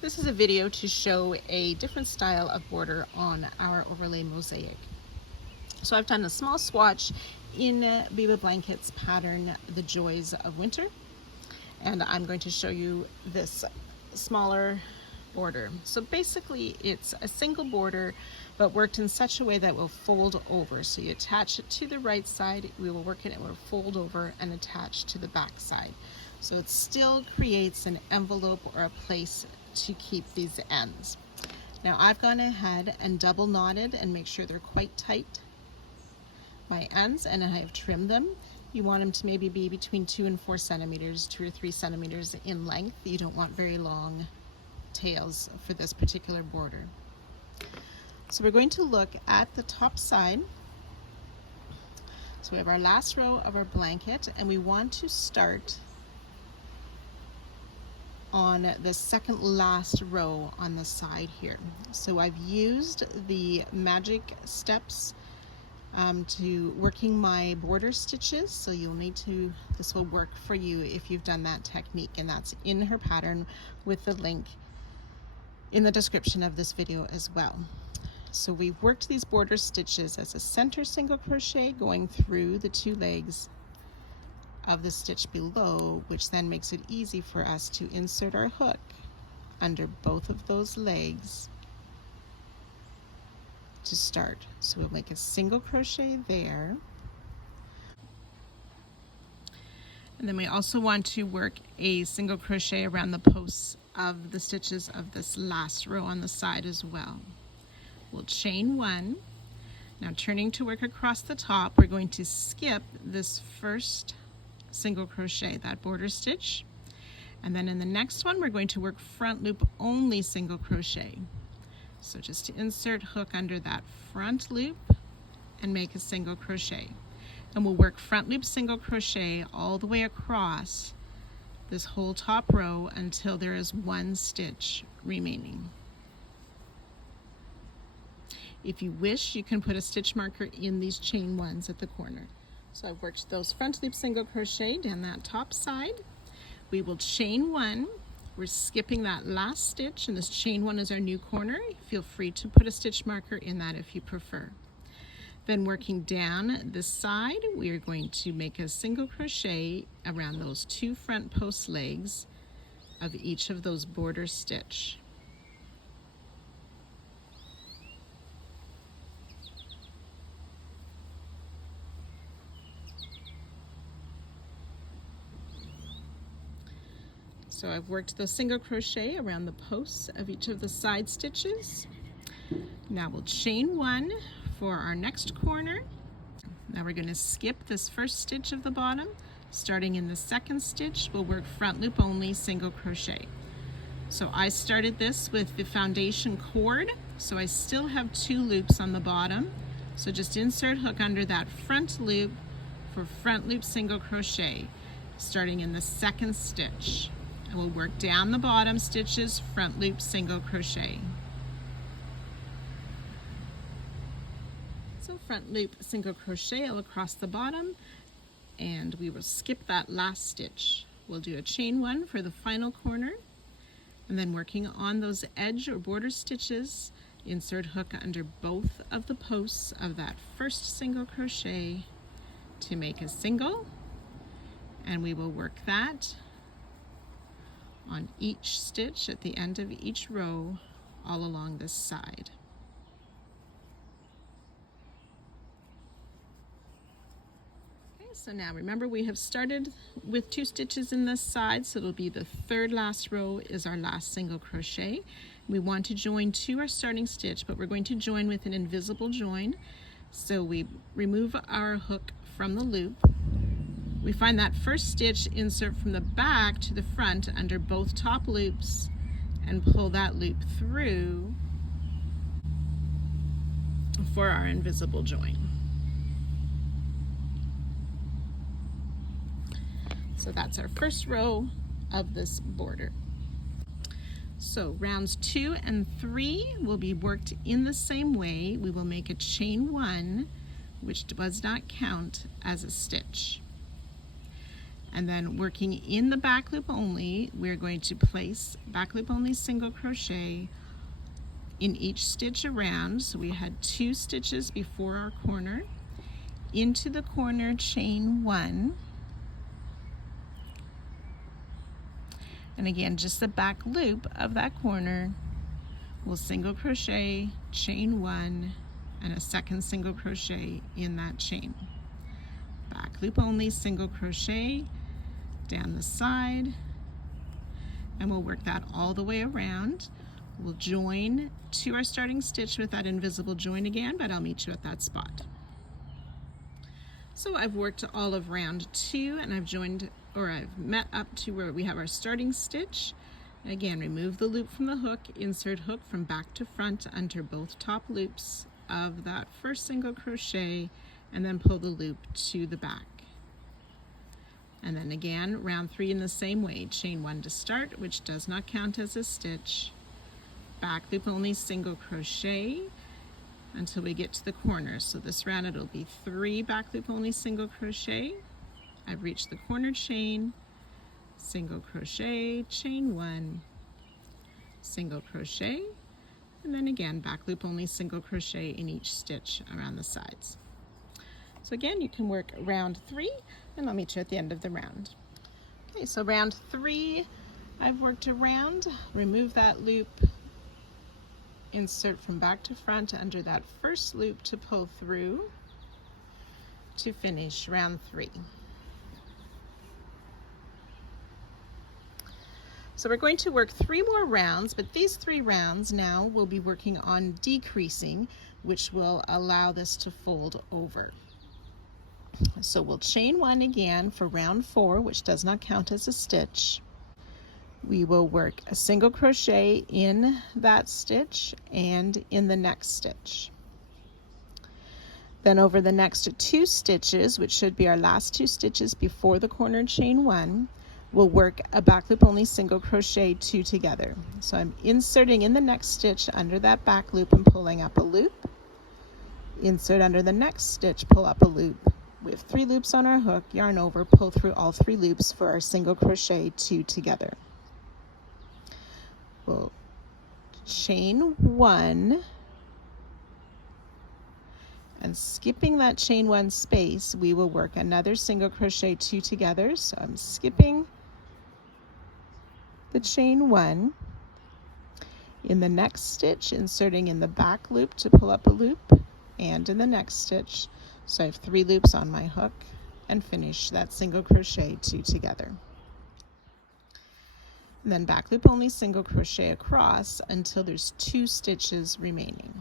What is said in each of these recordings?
This is a video to show a different style of border on our overlay mosaic. So I've done a small swatch in BebaBlanket's pattern, The Joys of Winter, and I'm going to show you this smaller border. So basically it's a single border but worked in such a way that will fold over. So you attach it to the right side, we will work it will fold over and attach to the back side. So it still creates an envelope or a place to keep these ends. Now I've gone ahead and double knotted and make sure they're quite tight, my ends, and I have trimmed them. You want them to maybe be between 2 and 4 centimeters, 2 or 3 centimeters in length. You don't want very long tails for this particular border. So we're going to look at the top side. So we have our last row of our blanket, and we want to start on the second last row on the side here. So I've used the magic steps to working my border stitches, so you'll need to, this will work for you if you've done that technique, and that's in her pattern with the link in the description of this video as well. So we've worked these border stitches as a center single crochet going through the 2 legs of the stitch below, which then makes it easy for us to insert our hook under both of those legs to start. So we'll make a single crochet there, and then we also want to work a single crochet around the posts of the stitches of this last row on the side as well. We'll chain 1. Now turning to work across the top, we're going to skip this first single crochet, that border stitch, and then in the next one we're going to work front loop only single crochet. So just to insert hook under that front loop and make a single crochet, and we'll work front loop single crochet all the way across this whole top row until there is 1 stitch remaining. If you wish, you can put a stitch marker in these chain 1s at the corner. So I've worked those front loop single crochet down that top side. We will chain 1. We're skipping that last stitch, and this chain 1 is our new corner. Feel free to put a stitch marker in that if you prefer. Then working down this side, we are going to make a single crochet around those 2 front post legs of each of those border stitch. So I've worked the single crochet around the posts of each of the side stitches. Now we'll chain 1 for our next corner. Now we're going to skip this first stitch of the bottom. Starting in the second stitch, we'll work front loop only single crochet. So I started this with the foundation cord, so I still have 2 loops on the bottom. So just insert hook under that front loop for front loop single crochet, starting in the second stitch. And we'll work down the bottom stitches, front loop single crochet. So front loop single crochet all across the bottom, and we will skip that last stitch. We'll do a chain 1 for the final corner, and then working on those edge or border stitches, insert hook under both of the posts of that first single crochet to make a single, and we will work that on each stitch at the end of each row all along this side. Okay, so now remember we have started with 2 stitches in this side, so it'll be the 3rd last row is our last single crochet. We want to join to our starting stitch, but we're going to join with an invisible join. So we remove our hook from the loop. We find that first stitch, insert from the back to the front under both top loops, and pull that loop through for our invisible join. So that's our first row of this border. So rounds 2 and 3 will be worked in the same way. We will make a chain 1, which does not count as a stitch. And then working in the back loop only, we're going to place back loop only single crochet in each stitch around. So we had 2 stitches before our corner. Into the corner, chain 1. And again, just the back loop of that corner, we'll single crochet, chain 1, and a second single crochet in that chain. Back loop only, single crochet down the side, and we'll work that all the way around. We'll join to our starting stitch with that invisible join again, but I'll meet you at that spot. So I've worked all of round 2, and I've met up to where we have our starting stitch. Again, remove the loop from the hook, insert hook from back to front under both top loops of that first single crochet, and then pull the loop to the back. And then again, round 3 in the same way, chain 1 to start, which does not count as a stitch, back loop only single crochet until we get to the corner. So this round it'll be 3 back loop only single crochet. I've reached the corner chain, single crochet, chain 1, single crochet, and then again back loop only single crochet in each stitch around the sides. So again, you can work round 3, and I'll meet you at the end of the round. Okay, so round 3, I've worked around, remove that loop, insert from back to front under that first loop to pull through to finish round 3. So we're going to work 3 more rounds, but these 3 rounds now we'll be working on decreasing, which will allow this to fold over. So we'll chain 1 again for round 4, which does not count as a stitch. We will work a single crochet in that stitch and in the next stitch. Then over the next 2 stitches, which should be our last 2 stitches before the corner chain 1, we'll work a back loop only single crochet 2 together. So I'm inserting in the next stitch under that back loop and pulling up a loop. Insert under the next stitch, pull up a loop. We have 3 loops on our hook, yarn over, pull through all 3 loops for our single crochet 2 together. We'll chain 1, and skipping that chain 1 space, we will work another single crochet 2 together. So I'm skipping the chain 1. In the next stitch, inserting in the back loop to pull up a loop, and in the next stitch. So I have 3 loops on my hook, and finish that single crochet 2 together. And then back loop only single crochet across until there's 2 stitches remaining.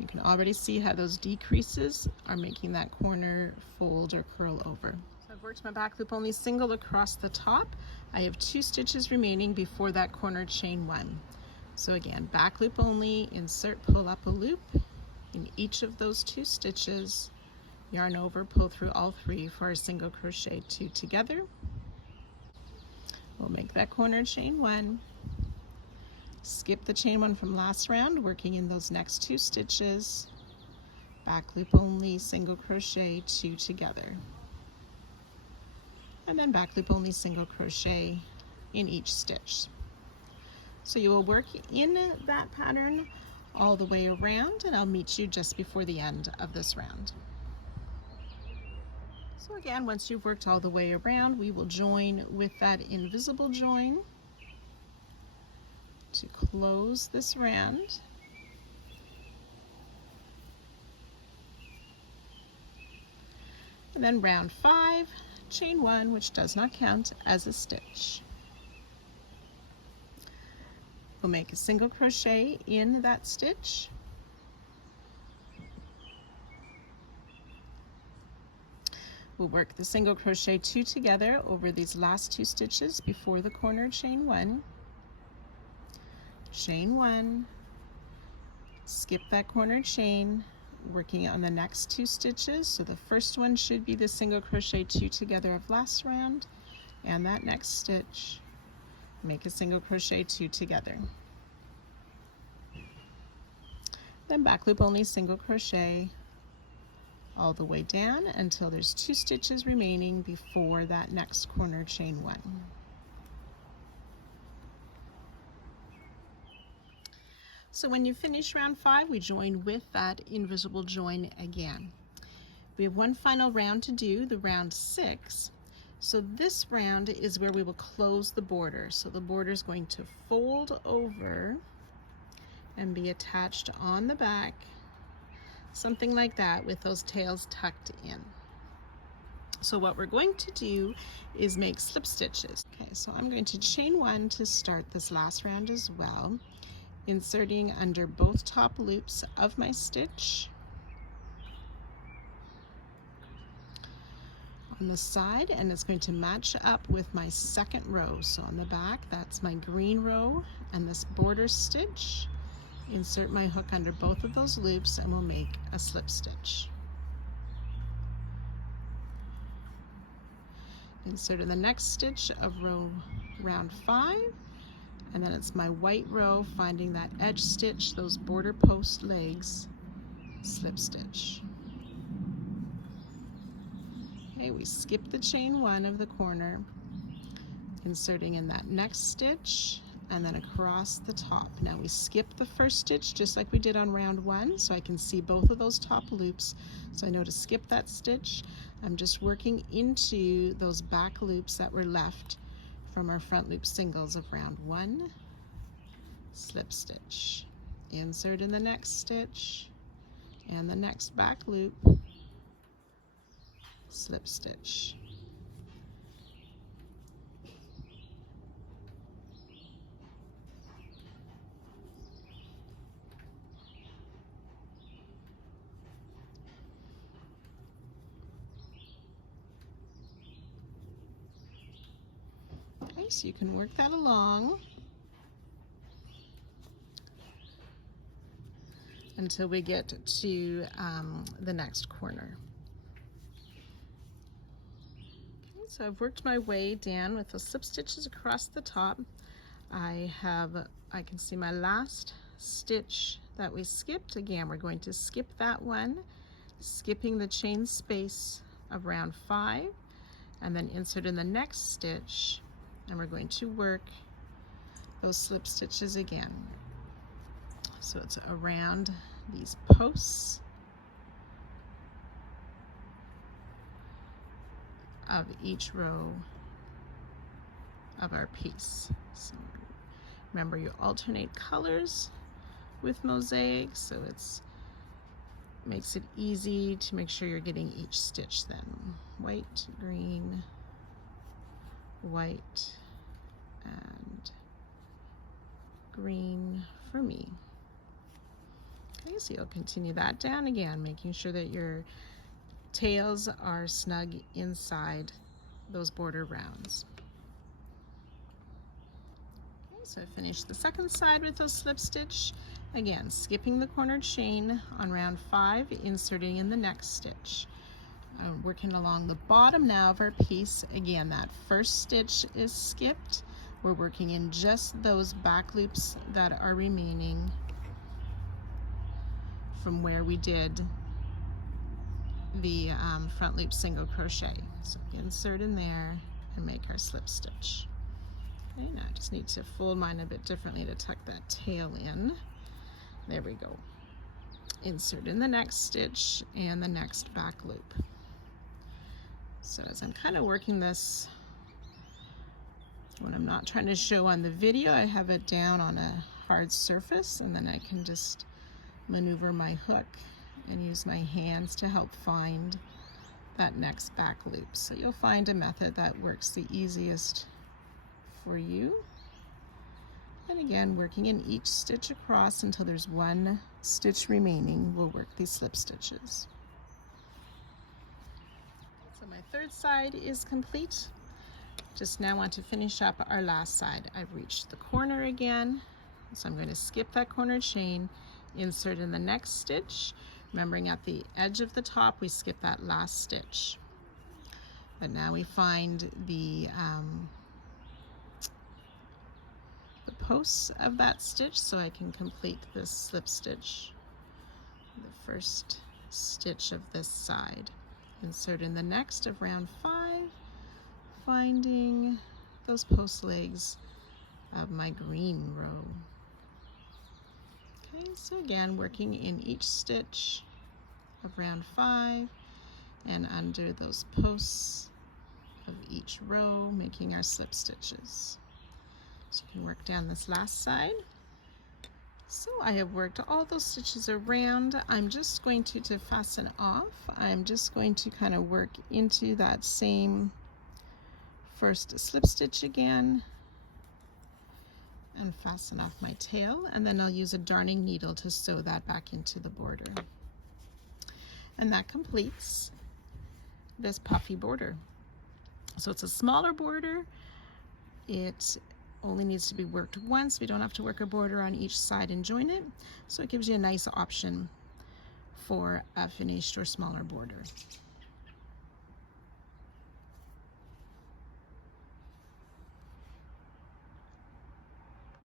You can already see how those decreases are making that corner fold or curl over. So I've worked my back loop only single across the top. I have 2 stitches remaining before that corner chain 1. So again, back loop only, insert, pull up a loop in each of those 2 stitches, yarn over, pull through all 3 for our single crochet 2 together. We'll make that corner chain 1, skip the chain 1 from last round, working in those next 2 stitches, back loop only, single crochet 2 together, and then back loop only single crochet in each stitch. So you will work in that pattern all the way around, and I'll meet you just before the end of this round. So again, once you've worked all the way around, we will join with that invisible join to close this round. And then round 5, chain 1, which does not count as a stitch. We'll make a single crochet in that stitch. We'll work the single crochet 2 together over these last 2 stitches before the corner chain 1. Chain 1, skip that corner chain, working on the next 2 stitches. So the first one should be the single crochet 2 together of last round, and that next stitch, make a single crochet 2 together. Then back loop only single crochet, all the way down until there's 2 stitches remaining before that next corner chain 1. So when you finish round 5, we join with that invisible join again. We have one final round to do, the round 6. So this round is where we will close the border. So the border is going to fold over and be attached on the back, something like that, with those tails tucked in. So what we're going to do is make slip stitches. Okay, so I'm going to chain 1 to start this last round as well, inserting under both top loops of my stitch. On the side, and it's going to match up with my second row. So on the back, that's my green row and this border stitch. Insert my hook under both of those loops and we'll make a slip stitch. Insert in the next stitch of round 5, and then it's my white row, finding that edge stitch, those border post legs, slip stitch. Okay, we skip the chain 1 of the corner, inserting in that next stitch and then across the top. Now we skip the first stitch just like we did on round 1, so I can see both of those top loops, so I know to skip that stitch. I'm just working into those back loops that were left from our front loop singles of round 1, slip stitch, insert in the next stitch and the next back loop, slip stitch. Okay, so you can work that along until we get to the next corner. Okay, so I've worked my way down with the slip stitches across the top. I can see my last stitch that we skipped. Again, we're going to skip that one, skipping the chain space of round 5, and then insert in the next stitch, and we're going to work those slip stitches again. So it's around these posts of each row of our piece. So remember, you alternate colors with mosaic, so it makes it easy to make sure you're getting each stitch then. White, green, white, and green for me. Okay, so you'll continue that down again, making sure that your tails are snug inside those border rounds. Okay, so I finished the second side with those slip stitch. Again, skipping the corner chain on round 5, inserting in the next stitch. I'm working along the bottom now of our piece. Again, that first stitch is skipped. We're working in just those back loops that are remaining from where we did the front loop single crochet. So insert in there and make our slip stitch. Okay, now I just need to fold mine a bit differently to tuck that tail in. There we go. Insert in the next stitch and the next back loop. So as I'm kind of working this, when I'm not trying to show on the video, I have it down on a hard surface, and then I can just maneuver my hook and use my hands to help find that next back loop. So you'll find a method that works the easiest for you. And again, working in each stitch across until there's one stitch remaining, we'll work these slip stitches. So my third side is complete. Just now want to finish up our last side. I've reached the corner again, so I'm going to skip that corner chain, insert in the next stitch, remembering at the edge of the top we skip that last stitch. But now we find the posts of that stitch, so I can complete this slip stitch, the first stitch of this side. Insert in the next of round 5, finding those post legs of my green row. Okay, so again, working in each stitch of round 5 and under those posts of each row, making our slip stitches. So you can work down this last side. So I have worked all those stitches around. I'm just going to fasten off, I'm just going to kind of work into that same first slip stitch again and fasten off my tail, and then I'll use a darning needle to sew that back into the border. And that completes this puffy border. So it's a smaller border. It only needs to be worked once. We don't have to work a border on each side and join it. So it gives you a nice option for a finished or smaller border.